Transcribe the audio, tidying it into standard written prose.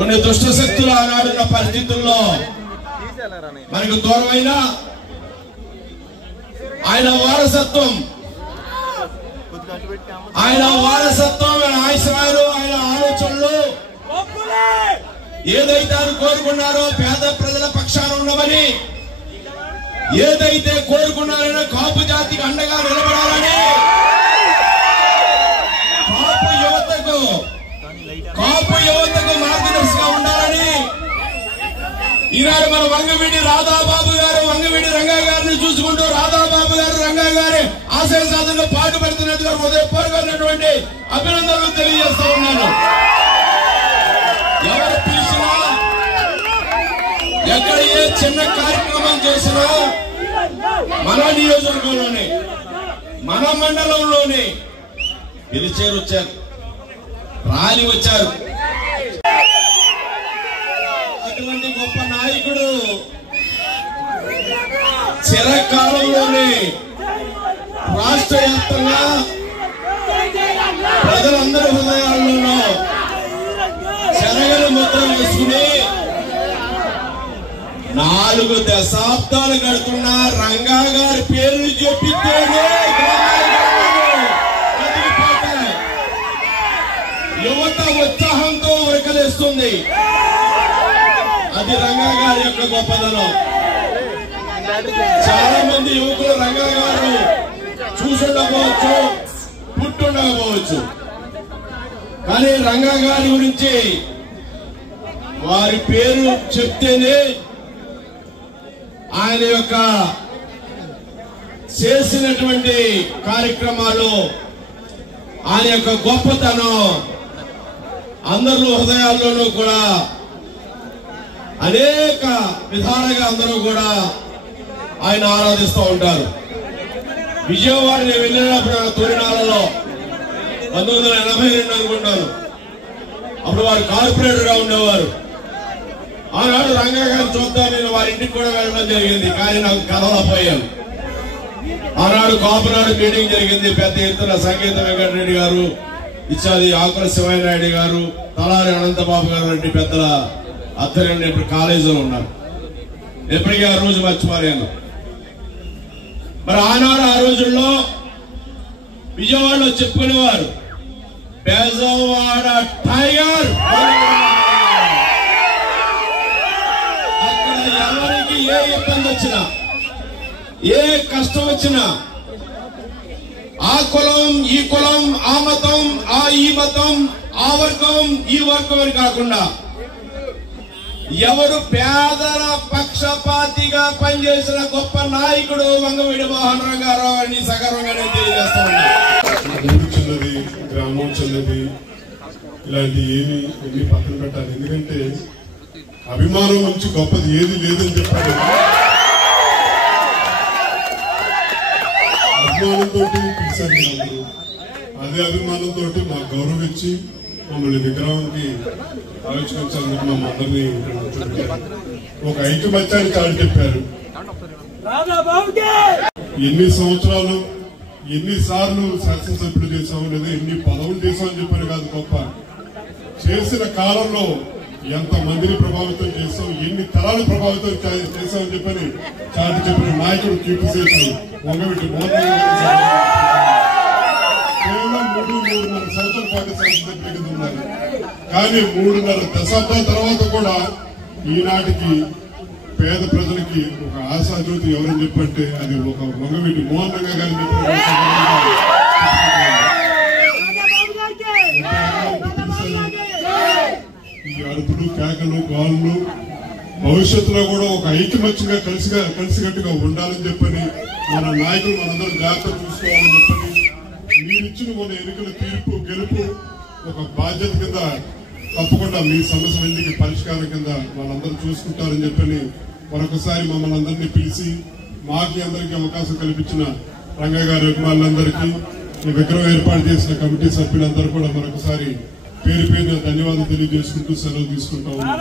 కొన్ని దుష్ట శక్తులు ఆనాడున్న పరిస్థితుల్లో మనకు దూరమైన ఆయన వారసత్వం ఆయన ఆశయాలు ఆయన ఆలోచనలు ఏదైతే ఆయన కోరుకున్నారో పేద ప్రజల పక్షాన ఉండమని ఏదైతే కోరుకున్నారో కాపు జాతికి అండగా నిలబడాలని కాపు యువతకు మార్గదర్శిగా ఉండాలని ఈనాడు మన వంగవీడి రాధాబాబు గారు వంగవీడి రంగా గారిని చూసుకుంటూ రాధాబాబు గారు రంగా గారి ఆశయ సాధనలో పాటుపడుతున్నట్టుగా హృదయపూర్వకమైనటువంటి అభినందనలు తెలియజేస్తూ ఉన్నాను. ఎవరు పిలిచినా ఎక్కడ ఏ చిన్న కార్యక్రమం చేసినా మన నియోజకవర్గంలోనే మన మండలంలోనే పిలిచేరు వచ్చారు, రాలి వచ్చారు. అటువంటి గొప్ప నాయకుడు చిరకాలంలోనే రాష్ట్ర వ్యాప్తంగా ప్రజలందరి హృదయాల్లోనూ చెరగని ముద్ర వేసుకుని 4 దశాబ్దాలు గడుతున్న రంగా గారి పేరు చెప్పితేనే యువత ఉత్సాహంతో ఉరకలేస్తుంది. అది రంగా గారి యొక్క గొప్పదనం. చాలా మంది యువకులు రంగా గారు చూసుండకపోవచ్చు, పుట్టుండకపోవచ్చు, కానీ రంగా గారి గురించి వారి పేరు చెప్తేనే ఆయన యొక్క చేసినటువంటి కార్యక్రమాలు ఆయన యొక్క గొప్పతనం అందరిలో హృదయాల్లోనూ కూడా అనేక విధాలుగా అందరూ కూడా ఆయన ఆరాధిస్తూ ఉంటారు. విజయవాడ నేను వెళ్ళినప్పుడు తొలినాలలో 1982 అనుకుంటాను. అప్పుడు వారు కార్పొరేటర్ గా ఉండేవారు. ఆనాడు రంగా గారు చూద్దాం నేను వారి ఇంటికి కూడా వెళ్ళడం జరిగింది, కానీ నాకు కలవలేకపోయాను. ఆనాడు కాపునాడు మీటింగ్ జరిగింది. పెద్ద ఎత్తున సంగీత వెంకటరెడ్డి గారు, ఇచ్చాది ఆకుల శివయ్య నాయుడు గారు, తలారి అనంతబాబు గారు లాంటి పెద్దల అత్తగారిని ఇప్పుడు కాలేజీలో ఉన్నారు. ఎప్పటికీ ఆ రోజు మర్చిపోలేను. మరి ఆనాడు ఆ రోజుల్లో విజయవాడలో చెప్పుకునేవారు బెజవాడ టైగర్. అక్కడ ఎవరికి ఏ ఇబ్బంది వచ్చినా, ఏ కష్టం వచ్చినా, ఆ కులం ఈ కులం, ఆ మతం ఈ మతం, ఆ వర్గం ఈ వర్గం అని కాకుండా ఎవరు పేదల పక్షపాతిగా పనిచేసిన గొప్ప నాయకుడు వంగవీడి మోహన్ రంగారావు అని సగర్వంగానే తెలియజేస్తా ఉన్నారు. చిన్నది, గ్రామం చిన్నది, ఇలాంటి ఎన్ని పక్కన పెట్టాలి. ఎందుకంటే అభిమానం నుంచి గొప్పది ఏది లేదని చెప్పారు. అభిమానంతో పిలిచారు అందరూ. అదే అభిమానంతో మాకు గౌరవం ఇచ్చి మమ్మల్ని విగ్రహానికి ఆవిష్కరించాలని మమ్మల్ని ఒక ఐక్యమత్యాన్ని చాటి చెప్పారు. ఎన్ని సంవత్సరాలు ఎన్నిసార్లు శాసనసభ్యులు చేశాము, లేదా ఎన్ని పదవులు చేశామని చెప్పారు కాదు, గొప్ప చేసిన కాలంలో ఎంత మందిని ప్రభావితం చేశాం, ఎన్ని తరాలు ప్రభావితం చేశామని చెప్పని చాటి చెప్పిన నాయకుడు కీర్తిశేషు వంగవీటి మోహన్ కేవలం 3-3.5 సంవత్సరాల పాటు శాసనసభ్యుల కింద ఉన్నారు. కానీ 3.5 దశాబ్దాల తర్వాత కూడా ఈనాటికి పేద ప్రజలకి ఒక ఆశాజ్యోతి ఎవరని చెప్పంటే అది ఒక వంగవీటి మోహన్ రంగా గారిని ఈ అరుపులు, కేకలు, గాలులు భవిష్యత్తులో కూడా ఒక ఐక్యమత్యంగా కలిసికట్టుగా ఉండాలని చెప్పని మన నాయకులు మనందరం జాగ్రత్త చూసుకోవాలని చెప్పని మీరిచ్చిన మన ఎన్నికల తీర్పు గెలుపు ఒక బాధ్యత కింద తప్పకుండా మీ సమస్యలన్నిటికీ పరిష్కారం కింద వాళ్ళందరూ చూసుకుంటారని చెప్పని మరొకసారి మమ్మల్ని అందరినీ పిలిచి మాకి అందరికీ అవకాశం కల్పించిన రంగా గారి అభిమానులందరికీ, ఈ విగ్రహం ఏర్పాటు చేసిన కమిటీ సభ్యులందరూ కూడా మరొకసారి పేరు పేరున ధన్యవాదాలు తెలియజేసుకుంటూ సెలవు తీసుకుంటా ఉన్నాం.